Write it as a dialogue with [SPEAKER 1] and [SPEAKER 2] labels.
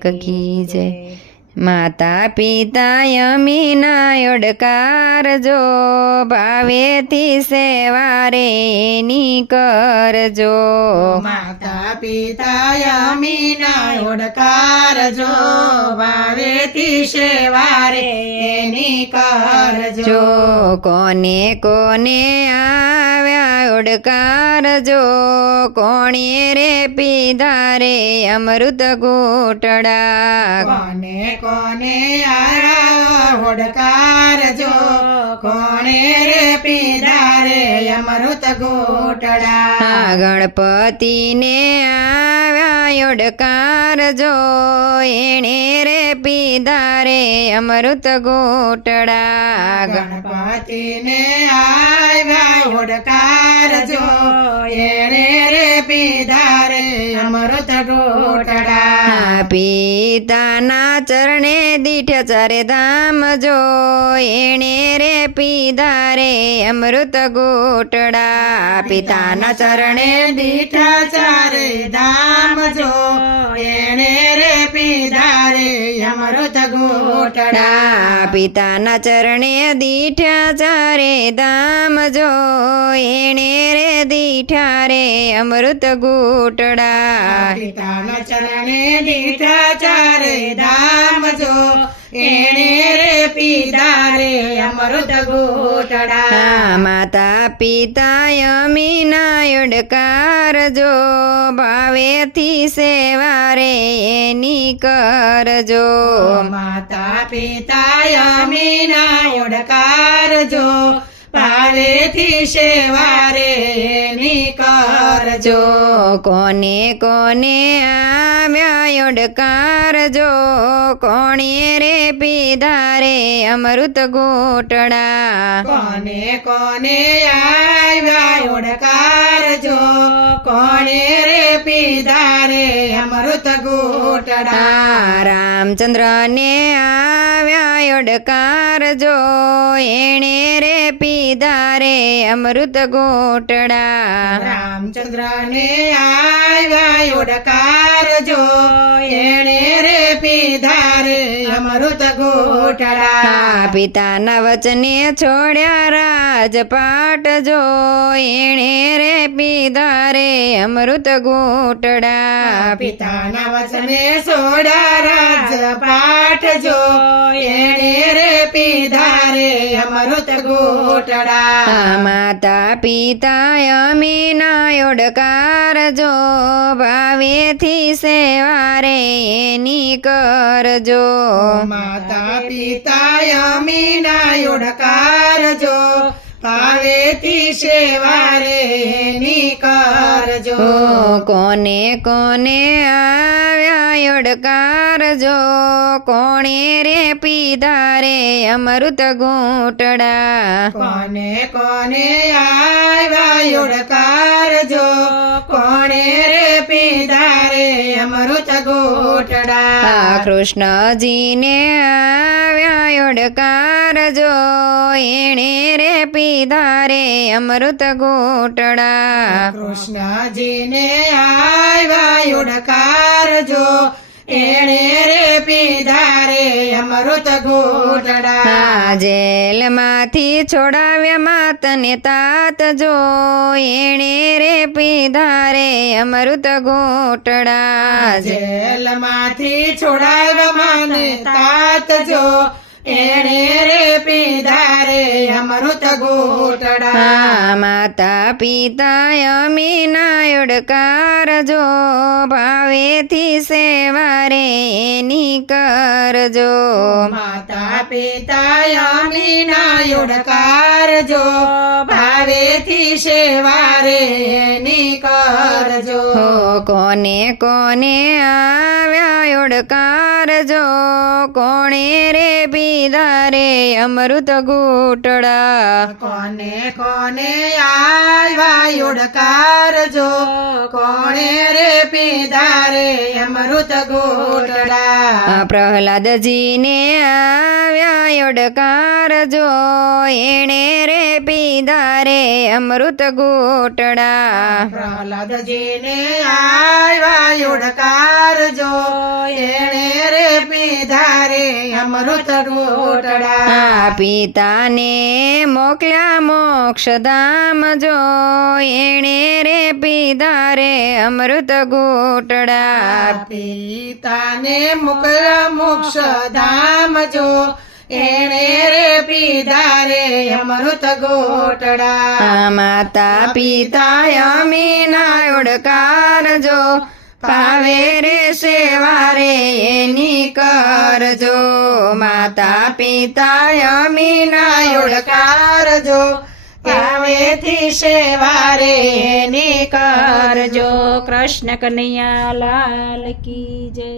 [SPEAKER 1] એક કી જય માતા પિતા યમીના યોડકાર જો ભાવેથી સેવારે એની કરજો.
[SPEAKER 2] માતા પિતા યમીના ઓડકાર જો ભાવેથી સેવારે એની કરજો.
[SPEAKER 1] કોને કોને આવ્યા ઓડકાર જો કોણે રે પીધા રે અમૃત ગોટડા.
[SPEAKER 2] કોને કોને આરા હોડકાર જો? કોણે રે પીધારે અમૃત ગોટડા?
[SPEAKER 1] ગણપતિને આવ્યા ઓડકાર જો? એણે રે પીધારે અમૃત ગોટડા?
[SPEAKER 2] ગણપતિને આવ્યા ઓડકાર જો? એણે રે પીધારે અમૃત ગોટડા?
[SPEAKER 1] પિતાના ચરણે દીઠ ચારે ધામ જો, એણે રે પીધા રે અમૃત ગોટડા. પિતાના ચરણે
[SPEAKER 2] દીઠ ચારે ધામ જો પીધા રે અમૃત ગોટડા
[SPEAKER 1] ડા પિતાના ચરણે દીઠા ચારે દામ જો એણે રે દીઠા રે અમૃત ગોટડા.
[SPEAKER 2] પિતાના ચરણે દીઠા ચારે દામ જો એણે રે પીધા રે અમૃત ગોટડા.
[SPEAKER 1] આ માતા પિતા યમીના યોડકાર જો ભાવેથી સેવા રે એની કરજો.
[SPEAKER 2] માતા પિતા યમીના ઓડકાર જો પાવેથી સેવા ની કરજો
[SPEAKER 1] જો કોને કોને આવ્યા જો? કોણે રે પીધા રે અમૃત ગોટડા
[SPEAKER 2] કોને કોને આવ્યા ઓડકાર જો? કોણે રે પીધા અમૃત ગોટડા.
[SPEAKER 1] રામચંદ્રને આવ્યા યોડકાર જો. એણે રે પીધા રે અમૃત ગોટડા.
[SPEAKER 2] રામચંદ્ર ને આવ્યા ઓડકાર જો. એણે રે પીધા અમૃત ગોટડા
[SPEAKER 1] પિતાના વચને છોડ્યા રાજપાટ જો એણે રે પીધા રે અમૃત ગોટડા
[SPEAKER 2] પિતાના વચને છોડ્યા રાજ પાઠ જો એણે રે પીધા રે અમૃત ગોટડા
[SPEAKER 1] માતા પિતા અમીના યોડકાર જો ભાવેથી સેવા રે એની કરજો.
[SPEAKER 2] માતા પિતા ઓડકાર જો ભાવેથી સેવા રે એની કરજો.
[SPEAKER 1] કોને કોને આવ્યા યોડકાર જો કોણે રે પીધા રે અમૃત ઘૂંટડા?
[SPEAKER 2] કોને કોને આવ્યા અડકારજો કોણે રે પીધા અમૃત ગોટડા
[SPEAKER 1] કૃષ્ણજીને આવ્યાયોડકાર જો. એણે રે પીધા રે અમૃત ગોટડા.
[SPEAKER 2] કૃષ્ણજીને આવ્યાયોડકાર જો. એણે રે પીધા અમૃત ગોટડા
[SPEAKER 1] આ જેલમાંથી છોડાવ્યા માતને તાત જો. એણે રે પીધા રે અમૃત ગોટડા.
[SPEAKER 2] જેલમાંથી છોડાવ્યા માને તાત જો. એણે રે પીધા રે અમૃત ગોટડા.
[SPEAKER 1] માતા પિતા અમીના યોડકાર જો ભાવેથી સેવા રે એની કરજો.
[SPEAKER 2] માતા પિતા જો ભાવેથી સેવા રે એની કરજો.
[SPEAKER 1] કોને કોને આવ્યા યોડકાર જો કોણે રે પીધા રે અમૃત ગોટડા?
[SPEAKER 2] કોને કોને આવ્યા ઉડકારજો જો? કોણે રે પીધા રે અમૃત ગોટડા?
[SPEAKER 1] પ્રહલાદજીને આવ્યા ઉડકારજો એણે રે પીધા રે અમૃત ગોટડા?
[SPEAKER 2] પ્રહલાદજીને આવ્યા યોડકાર અમૃત
[SPEAKER 1] પિતાને મોકલ્યા મોક્ષધામ જો. એણે રે પીધા રે અમૃત ગોટડા.
[SPEAKER 2] પિતાને મોકલ્યા મોક્ષ ધામ જો. એણે રે પીધા રે અમૃત ગોટડા.
[SPEAKER 1] આ માતા પિતા અમીના ઓડકાર જો. પાવે રે સેવા એની કરજો માતા પિતા અમીના ઓળકારજો
[SPEAKER 2] ઓળકાર પાવેથી સેવા રે ની કરજો
[SPEAKER 3] કરજો કૃષ્ણ કનૈયા લાલ કી જય.